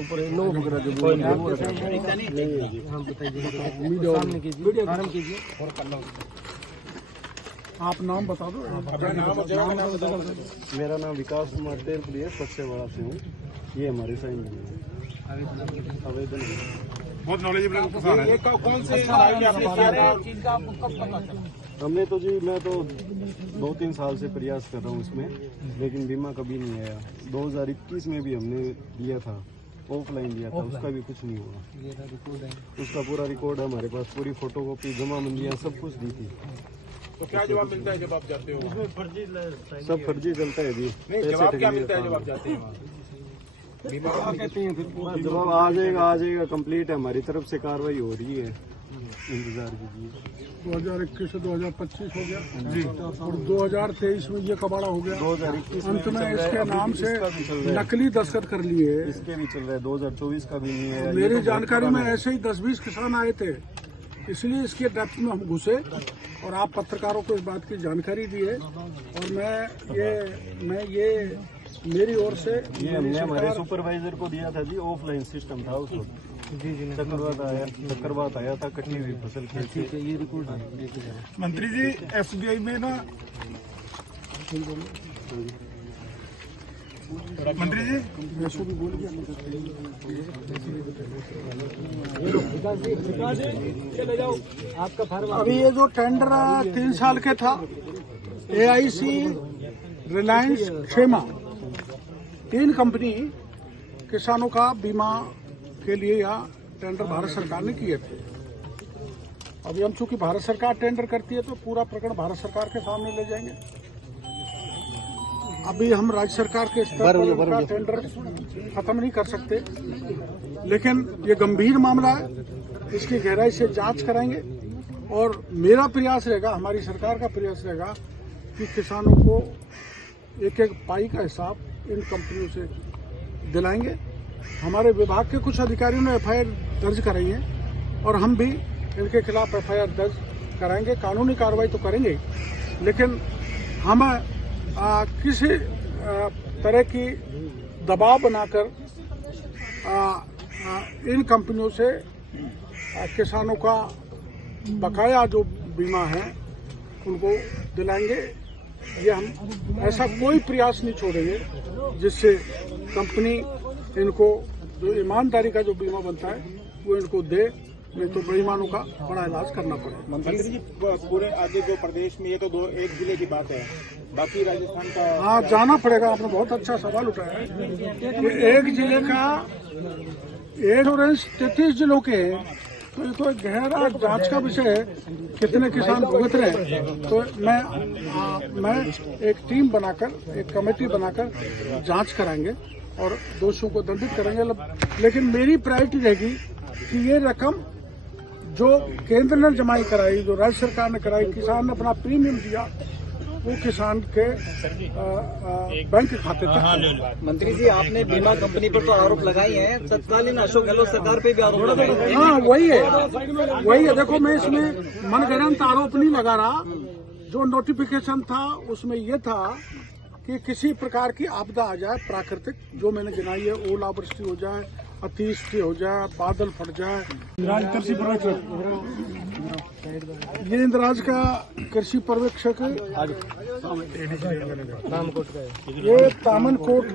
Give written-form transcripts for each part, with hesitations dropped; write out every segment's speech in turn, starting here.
ऊपर नो वगैरह जो सामने कीजिए, आराम कीजिए। आप नाम बता दो। मेरा नाम विकास कुमार तेलपुरी है, सच्चेवाड़ा से हूँ। ये हमारी साइन आवेदन बहुत नॉलेजेबल किसान है। कौन से हमने तो जी मैं तो 2-3 साल से प्रयास कर रहा हूँ इसमें, लेकिन बीमा कभी नहीं आया। 2021 में भी हमने दिया था, ऑफलाइन दिया था, उसका भी कुछ नहीं हुआ। उसका पूरा रिकॉर्ड है हमारे पास, पूरी फोटोकॉपी, जमाबंदियाँ सब कुछ दी थी। तो क्या जवाब मिलता है जब आप जाते हो? सब फर्जी चलता है जी। नहीं, जवाब क्या मिलता है जब आप जाते हैं? जवाब आ जाएगा कंप्लीट है, हमारी तरफ से कार्रवाई हो रही है, इंतजार कीजिए। 2021 से 2025 हो गया जी, और 2023 में ये कबाड़ा हो गया। 2021 अंत में इसके नाम से नकली दस्तखत कर लिए। इसके भी चल रहा है, 2024 का भी नहीं है। मेरी जानकारी में ऐसे ही 10-20 किसान आए थे, इसलिए इसके डेप्थ में हम घुसे और आप पत्रकारों को इस बात की जानकारी दी है। और मैं ये मेरी ओर से ये हमने हमारे सुपरवाइजर को दिया था जी, ऑफलाइन सिस्टम था उस वक्त। चक्रवात आया था, कटी हुई फसल खेती। ये रिकॉर्ड है। मंत्री जी, एसबीआई में ना मंत्री जी चले जाओ, आपका फार्म। अभी ये जो टेंडर 3 साल के था, AIC, रिलायंस, क्षेमा, 3 कंपनी किसानों का बीमा के लिए यहाँ टेंडर भारत सरकार ने किए थे। अभी हम चूंकि भारत सरकार टेंडर करती है तो पूरा प्रकरण भारत सरकार के सामने ले जाएंगे। अभी हम राज्य सरकार के स्तर पर टेंडर खत्म नहीं कर सकते, लेकिन ये गंभीर मामला है, इसकी गहराई से जांच कराएंगे। और मेरा प्रयास रहेगा, हमारी सरकार का प्रयास रहेगा कि किसानों को एक पाई का हिसाब इन कंपनियों से दिलाएंगे। हमारे विभाग के कुछ अधिकारियों ने FIR दर्ज कराई है और हम भी इनके खिलाफ FIR दर्ज कराएंगे। कानूनी कार्रवाई तो करेंगे, लेकिन हम किसी तरह की दबाव बनाकर इन कंपनियों से किसानों का बकाया जो बीमा है उनको दिलाएंगे। ये हम ऐसा कोई प्रयास नहीं छोड़ेंगे जिससे कंपनी इनको जो ईमानदारी का जो बीमा बनता है वो इनको दे, नहीं तो बेईमानों का बड़ा इलाज करना पड़ेगा। मंत्री जी, पूरे आगे जो प्रदेश में, ये तो एक जिले की बात है, बाकी राजस्थान का हाँ जाना पड़ेगा। आपने बहुत अच्छा सवाल उठाया है कि एक जिले का इंश्योरेंस 33 जिलों के हैं, तो ये तो एक गहरा जांच का विषय है, कितने किसान भुगत रहे हैं। तो मैं एक टीम बनाकर, एक कमेटी बनाकर जांच कराएंगे और दोषियों को दंडित करेंगे। लेकिन मेरी प्रायोरिटी रहेगी कि ये रकम जो केंद्र ने जमाई कराई, जो राज्य सरकार ने कराई, किसान ने अपना प्रीमियम दिया, वो किसान के बैंक खाते तक। मंत्री जी, आपने बीमा कंपनी पर तो आरोप लगाए हैं, तत्कालीन अशोक गहलोत सरकार पे भी आरोप लगाए हैं। हाँ वही है। देखो, मैं इसमें मनगढ़ंत आरोप नहीं लगा रहा। जो नोटिफिकेशन था उसमें यह था कि किसी प्रकार की आपदा आ जाए, प्राकृतिक, जो मैंने गिनाई है, ओलावृष्टि हो जाए, अतिवृष्टि हो जाए, बादल फट जाए। कृषि पर्यवेक्षक, ये इंद्राज का कृषि पर्यवेक्षक है। ये तामकोट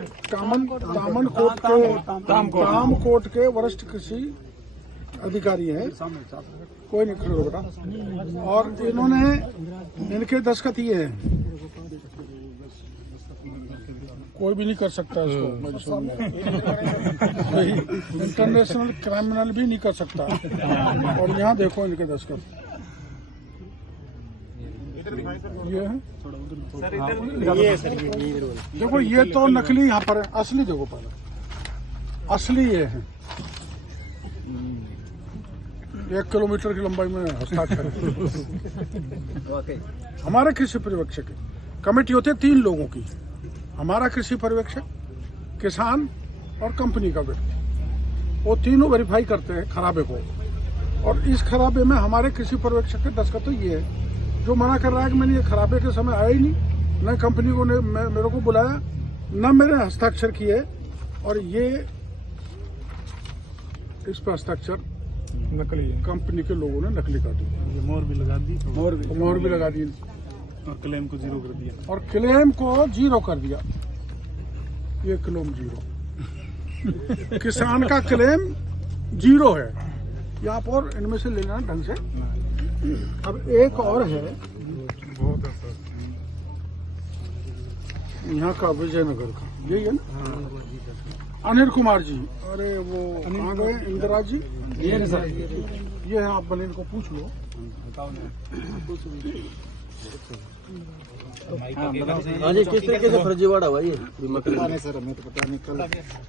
के वरिष्ठ कृषि अधिकारी हैं। कोई नहीं, खड़े हो बेटा। और इन्होंने, इनके दस्तखत ये है। कोई भी नहीं कर सकता इसको, इंटरनेशनल क्रिमिनल भी नहीं कर सकता। और यहाँ देखो इनके दस्तखत, ये है। देखो ये तो नकली यहाँ पर है, असली देखो पहले, असली ये है। 1 किलोमीटर की लंबाई में हस्ताक्षर। हमारे कृषि पर्यवेक्षक कमेटी होते 3 लोगों की, हमारा कृषि पर्यवेक्षक, किसान और कंपनी का व्यक्ति, वो तीनों वेरीफाई करते हैं खराबे को। और इस खराबे में हमारे कृषि पर्यवेक्षक के दस्तखत तो ये है, जो मना कर रहा है कि मैंने ये खराबे के समय आया ही नहीं, न कंपनी को ने मेरे को बुलाया, न मेरे हस्ताक्षर किए। और ये इस पर हस्ताक्षर नकली कंपनी के लोगों ने नकली काटी, मोहर भी लगा दी, मोहर भी लगा दी और क्लेम को जीरो कर दिया। और क्लेम को जीरो कर दिया। ये क्लेम जीरो किसान का क्लेम जीरो है। यहाँ पर इनमें से लेना ढंग से। अब एक और है यहाँ का विजयनगर का, यही है ना, अनिल कुमार जी। अरे वो कहाँ गए? इंदिरा जी ये है, आप बने इनको पूछ लो। हाँ जी, किस तरीके से फर्जीवाड़ा हुआ ये बीमा नहीं सर, हमें तो पता नहीं, कल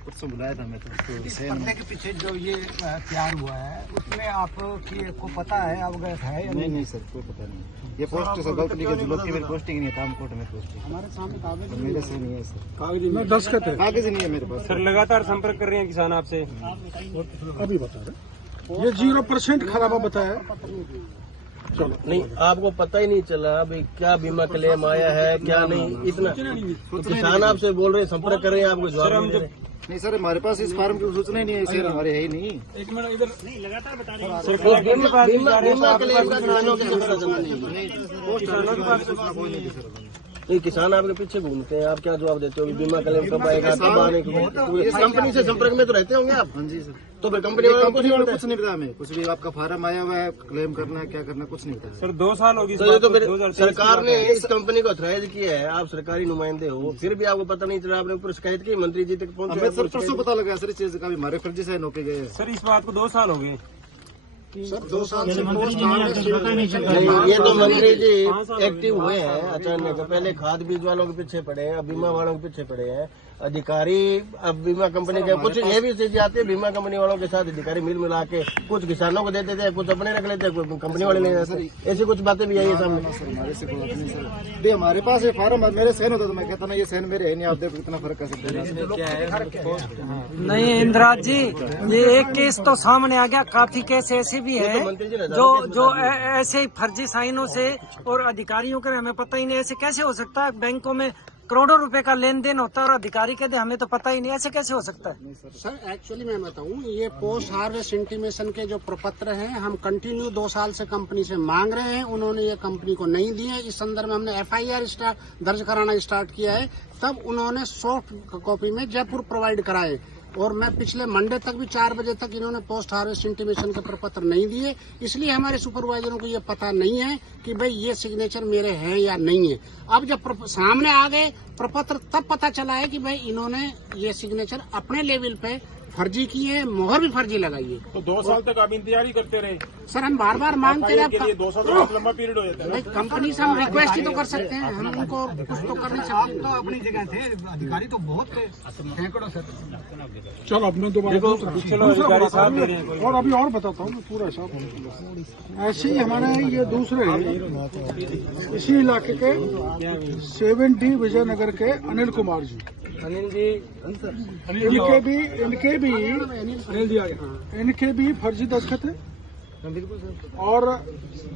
कुछ से बुलाया था मैं तो इस पर्दे के पीछे जो ये तैयार हुआ है उसमें आपको पता है, अवगत है या नहीं सर, कोई पता नहीं। ये पोस्ट सर गलत लिखा, जो लोग की मेरी पोस्टिंग नहीं है, काम कोर्ट में पोस्टिंग हमारे सामने कागज मेरे से नहीं है सर, मैं दस्तखत है, कागज नहीं है मेरे पास। सर लगातार संपर्क कर रहे हैं किसान आपसे। अभी बता रहे। ये 0% खराबा बताया। चलो, नहीं, आपको पता ही नहीं चला भाई क्या बीमा क्लेम आया है क्या नहीं, इतना तो किसान आपसे बोल रहे हैं, संपर्क कर रहे हैं, आपको जवाब नहीं दे रहे। नहीं सर, हमारे पास इस फार्म की सूचना ही नहीं है, सर हमारे है ही नहीं। एक मिनट इधर वो बीमा क्लेम का किसानों के संपर्क नहीं है। नहीं, किसान आपके पीछे घूमते हैं, आप क्या जवाब देते हो? बीमा क्लेम कब आएगा, कब आने कंपनी से संपर्क में तो रहते होंगे आप। हाँ जी सर, तो फिर कंपनी वालों को कुछ नहीं पता हमें, कुछ भी आपका फार्म आया हुआ है, क्लेम करना है, क्या करना, कुछ नहीं पता सर 2 साल होगी। तो ये तो फिर सरकार ने इस कंपनी को ऑथराइज किया है, आप सरकारी नुमाइंदे हो, फिर भी आपको पता नहीं चला, आपने ऊपर शिकायत की, मंत्री जी तक पहुंचे। हमें सर परसों पता लगा सर, इस चीज का भी हमारे फर्जी साइन होके गए। सर इस बात को 2 साल हो गए। सर 2 साल से पोस्ट ये तो मंत्री जी एक्टिव हुए हैं अचानक, पहले खाद बीज वालों के पीछे पड़े हैं, अब बीमा वालों के पीछे पड़े हैं अधिकारी। अब बीमा कंपनी के कुछ ये भी स्थिति आती है, बीमा कंपनी वालों के साथ अधिकारी मिल मिला के कुछ किसानों को दे देते हैं, कुछ अपने रख लेते हैं, कुछ कंपनी वाले ले जाते हैं। ऐसी कुछ बातें भी आई है सामने। हमारे से कोई बात नहीं सर, दे हमारे पास ये फार्म मेरे साइन होता तो मैं कहता ना ये साइन मेरे है नहीं, आप देखो कितना फर्क कर सकते हैं। नहीं इंदिरा जी, ये एक केस तो सामने आ गया, काफी केस ऐसे भी है जो ऐसे ही फर्जी साइनों से और अधिकारियों के हमें पता ही नहीं। ऐसे कैसे हो सकता है? बैंकों में करोड़ों रुपए का लेन देन होता है और अधिकारी कहते हमें तो पता ही नहीं, ऐसे कैसे हो सकता है? सर एक्चुअली मैं बताऊं, ये पोस्ट हार्वेस्ट इंटीमेशन के जो प्रपत्र हैं हम कंटिन्यू 2 साल से कंपनी से मांग रहे हैं, उन्होंने ये कंपनी को नहीं दिए। इस संदर्भ में हमने FIR दर्ज कराना स्टार्ट किया है, तब उन्होंने सॉफ्ट कॉपी में जयपुर प्रोवाइड कराए और मैं पिछले मंडे तक भी 4 बजे तक इन्होंने पोस्ट हार्वेस्ट इंटीमेशन के प्रपत्र नहीं दिए। इसलिए हमारे सुपरवाइजरों को ये पता नहीं है कि भाई ये सिग्नेचर मेरे हैं या नहीं है। अब जब सामने आ गए प्रपत्र तब पता चला है कि भाई इन्होंने ये सिग्नेचर अपने लेवल पे फर्जी की है, मोहर भी फर्जी लगाई है। तो 2 साल तक आप इंतजार ही करते रहे सर, हम बार बार मांगते रहे। 2 साल तो बहुत लंबा पीरियड हो जाता है। कंपनी से हम रिक्वेस्ट ही तो कर सकते हैं, हम उनको कुछ तो कर नहीं सकते। तो अपनी जगह थे, अधिकारी तो बहुत थे सैकड़ों सर। चलो अब मैं दोबारा और अभी और बताता हूँ पूरा हिसाब। ऐसे ही हमारे ये दूसरे इसी इलाके के 7D विजयनगर के अनिल कुमार जी, अनिल जी इनके भी फर्जी दस्तखत है और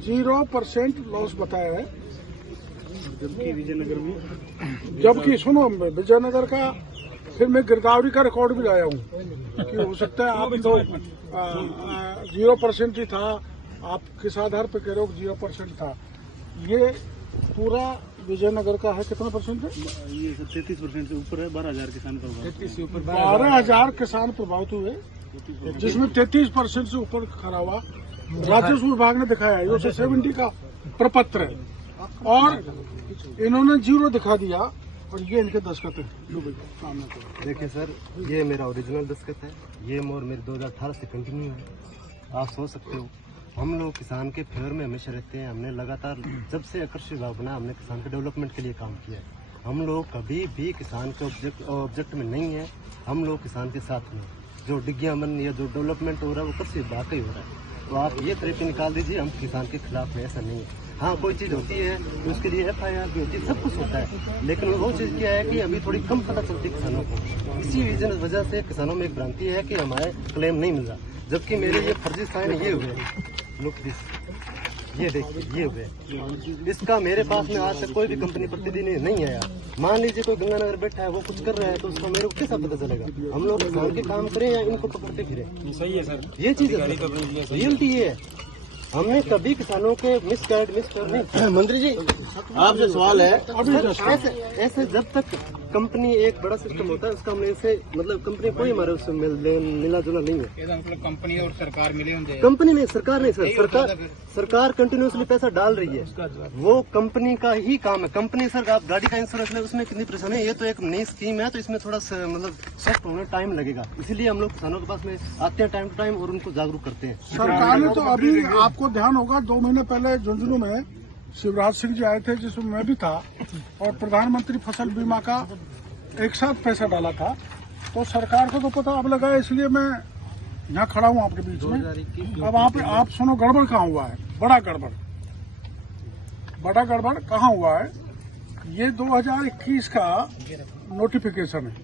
0% लॉस बताया है। जबकि सुनो, विजयनगर का फिर मैं गिरदावरी का रिकॉर्ड भी लाया हूँ कि हो सकता है आप तो 0% ही था, आप किस आधार पे कह रहे हो 0% था। ये पूरा विजयनगर का है, कितना परसेंट है? ये 33% से ऊपर है, 12,000 किसान प्रभावित, 12,000 किसान प्रभावित हुए, जिसमें 33% से ऊपर खरा हुआ। राजस्व विभाग ने दिखाया है, 70 का प्रपत्र है और इन्होंने 0 दिखा दिया और ये इनके दस्तखत है। देखिए सर, ये मेरा ओरिजिनल दस्तखत है, ये मोहर मेरे 2018 से कंटिन्यू है। आप सोच सकते हो, हम लोग किसान के फेवर में हमेशा रहते हैं। हमने लगातार जब से कृषि विभाग बना, हमने किसान के डेवलपमेंट के लिए काम किया है। हम लोग कभी भी किसान के ऑब्जेक्ट में नहीं है, हम लोग किसान के साथ में। जो डिग्यामन या जो डेवलपमेंट हो रहा है वो कृषि विभाग का ही हो रहा है। तो आप ये तरीके निकाल दीजिए, हम किसान के खिलाफ है, ऐसा नहीं है। हाँ, कोई चीज़ होती है तो उसके लिए FIR भी होती है, सब कुछ होता है, लेकिन वो चीज़ क्या है कि अभी थोड़ी कम पता चलती है किसानों को। इसी वजह से किसानों में एक भ्रांति है कि हमारे क्लेम नहीं मिल रहा, जबकि मेरे ये फर्जी साइन ये हुए। Look this. ये देखिए, ये हुए। इसका मेरे पास में आज तक कोई भी कंपनी प्रतिनिधि नहीं आया। मान लीजिए कोई गंगानगर बैठा है, वो कुछ कर रहा है, तो उसका मेरे को कैसा पता चलेगा? हम लोग किसान के काम करें या इनको पकड़ते फिरे? सही है सर, ये चीज है, रियलिटी ये है। हमने कभी किसानों के मिसगाइड नहीं। मंत्री जी आपसे सवाल है, ऐसे जब तक कंपनी एक बड़ा सिस्टम होता है उसका हमने ऐसे मतलब कंपनी कोई हमारे उससे मिला जुला नहीं है। मतलब कंपनी और सरकार मिले होंगे। कंपनी नहीं, सरकार नहीं सर, सरकार कंटिन्यूसली पैसा डाल रही है, वो कंपनी का ही काम है। कंपनी सर आप गाड़ी का इंश्योरेंस ले, उसमें कितनी परेशानी है। ये तो एक नई स्कीम है, तो इसमें थोड़ा मतलब सेट होने टाइम लगेगा, इसीलिए हम लोग किसानों के पास में आते हैं टाइम टू टाइम और उनको जागरूक करते हैं। सरकार ने तो अभी आपको ध्यान होगा 2 महीने पहले झुंझुनू में शिवराज सिंह जी आए थे, जिसमें मैं भी था, और प्रधानमंत्री फसल बीमा का एक साथ पैसा डाला था। तो सरकार को तो पता अब लगा है, इसलिए मैं यहाँ खड़ा हूँ आपके बीच में। अब आप सुनो गड़बड़ कहाँ हुआ है, बड़ा गड़बड़ कहाँ हुआ है। ये 2021 का नोटिफिकेशन है।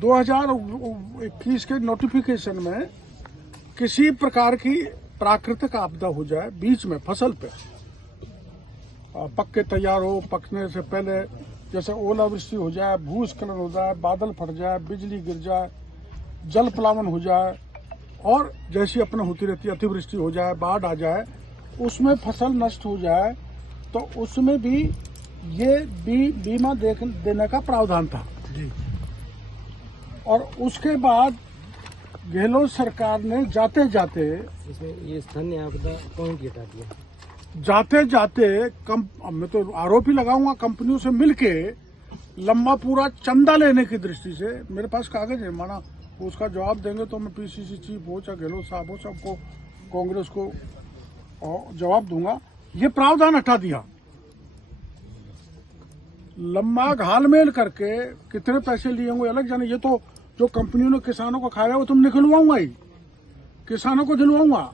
2021 के नोटिफिकेशन में किसी प्रकार की प्राकृतिक आपदा हो जाए बीच में फसल पे, पक्के तैयार हो, पकने से पहले जैसे ओलावृष्टि हो जाए, भूस्खलन हो जाए, बादल फट जाए, बिजली गिर जाए, जल प्लावन हो जाए, और जैसी अपने होती रहती है अतिवृष्टि हो जाए, बाढ़ आ जाए, उसमें फसल नष्ट हो जाए, तो उसमें भी ये बीमा देने का प्रावधान था। और उसके बाद गहलोत सरकार ने जाते जाते ये स्थानीय आपदा पॉइंट हटा दिया। मैं तो आरोप ही लगाऊंगा, कंपनियों से मिलके लंबा पूरा चंदा लेने की दृष्टि से, मेरे पास कागज है, माना उसका जवाब देंगे तो मैं पीसीसी चीफ हो चाहे गहलोत साहब हो, सबको कांग्रेस को जवाब दूंगा। ये प्रावधान हटा दिया, लंबा घालमेल करके कितने पैसे लिए होंगे अलग जाने। ये तो जो कंपनियों ने किसानों को खाया वो तुम निकलवाऊंगा ही, किसानों को दिलवाऊंगा।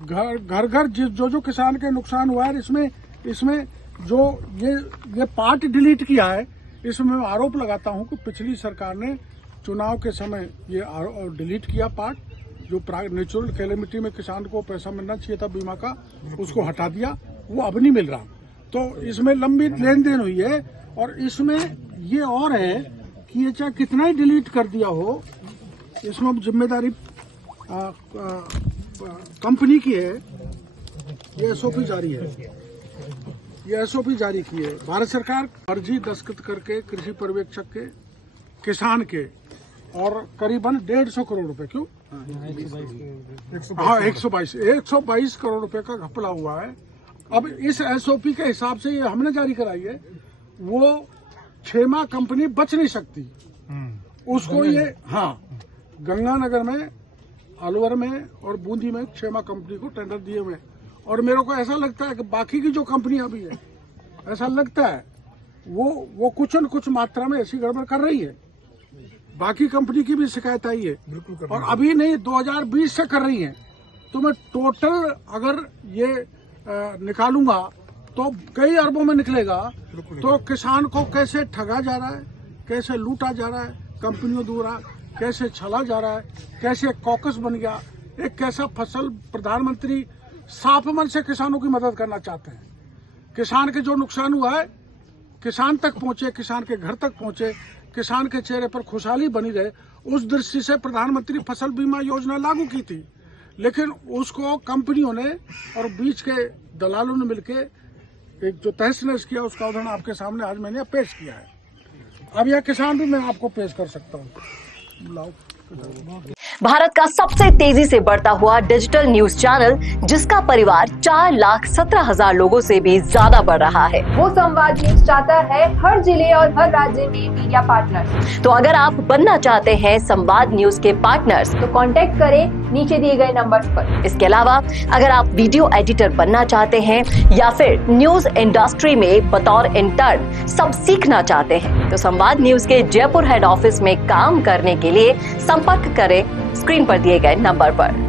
घर जो किसान के नुकसान हुआ है, इसमें जो ये पार्ट डिलीट किया है, इसमें मैं आरोप लगाता हूं कि पिछली सरकार ने चुनाव के समय ये डिलीट किया पार्ट, जो नेचुरल कैलेमिटी में किसान को पैसा मिलना चाहिए था बीमा का, उसको हटा दिया, वो अब नहीं मिल रहा। तो इसमें लंबी लेन देन हुई है। और इसमें ये और है कि ये चाहे कितना ही डिलीट कर दिया हो, इसमें जिम्मेदारी कंपनी की है। ये एसओपी जारी है, ये एसओपी जारी की है भारत सरकार। फर्जी दस्तखत करके कृषि पर्यवेक्षक के, किसान के, और करीबन 150 करोड़ रुपए, क्यों 122 करोड़ रुपए का घपला हुआ है। अब इस एसओपी के हिसाब से ये हमने जारी कराई है, वो क्षेमा कंपनी बच नहीं सकती उसको। ये गंगानगर में, अलवर में और बूंदी में क्षेमा कंपनी को टेंडर दिए हुए। और मेरे को ऐसा लगता है कि बाकी की जो कंपनियां भी है, ऐसा लगता है वो कुछ न कुछ मात्रा में ऐसी गड़बड़ कर रही है। बाकी कंपनी की भी शिकायत आई है, और अभी नहीं 2020 से कर रही है। तो मैं टोटल अगर ये निकालूंगा तो कई अरबों में निकलेगा। तो किसान को कैसे ठगा जा रहा है, कैसे लूटा जा रहा है कंपनियों द्वारा, कैसे छला जा रहा है, कैसे कॉकस बन गया। एक कैसा फसल प्रधानमंत्री साफ मन से किसानों की मदद करना चाहते हैं। किसान के जो नुकसान हुआ है किसान तक पहुंचे, किसान के घर तक पहुंचे, किसान के चेहरे पर खुशहाली बनी रहे, उस दृष्टि से प्रधानमंत्री फसल बीमा योजना लागू की थी। लेकिन उसको कंपनियों ने और बीच के दलालों ने मिलके एक जो तहस नहस किया, उसका उदाहरण आपके सामने आज मैंने पेश किया है। अब यह किसान भी मैं आपको पेश कर सकता हूँ। लाओ। भारत का सबसे तेजी से बढ़ता हुआ डिजिटल न्यूज चैनल, जिसका परिवार 4,17,000 लोगों से भी ज्यादा बढ़ रहा है। वो संवाद न्यूज चाहता है हर जिले और हर राज्य में मीडिया पार्टनर्स। तो अगर आप बनना चाहते हैं संवाद न्यूज के पार्टनर्स, तो कांटेक्ट करें नीचे दिए गए नंबर्स पर। इसके अलावा अगर आप वीडियो एडिटर बनना चाहते हैं या फिर न्यूज इंडस्ट्री में बतौर इंटर्न सब सीखना चाहते हैं, तो संवाद न्यूज के जयपुर हेड ऑफिस में काम करने के लिए संपर्क करें स्क्रीन पर दिए गए नंबर पर।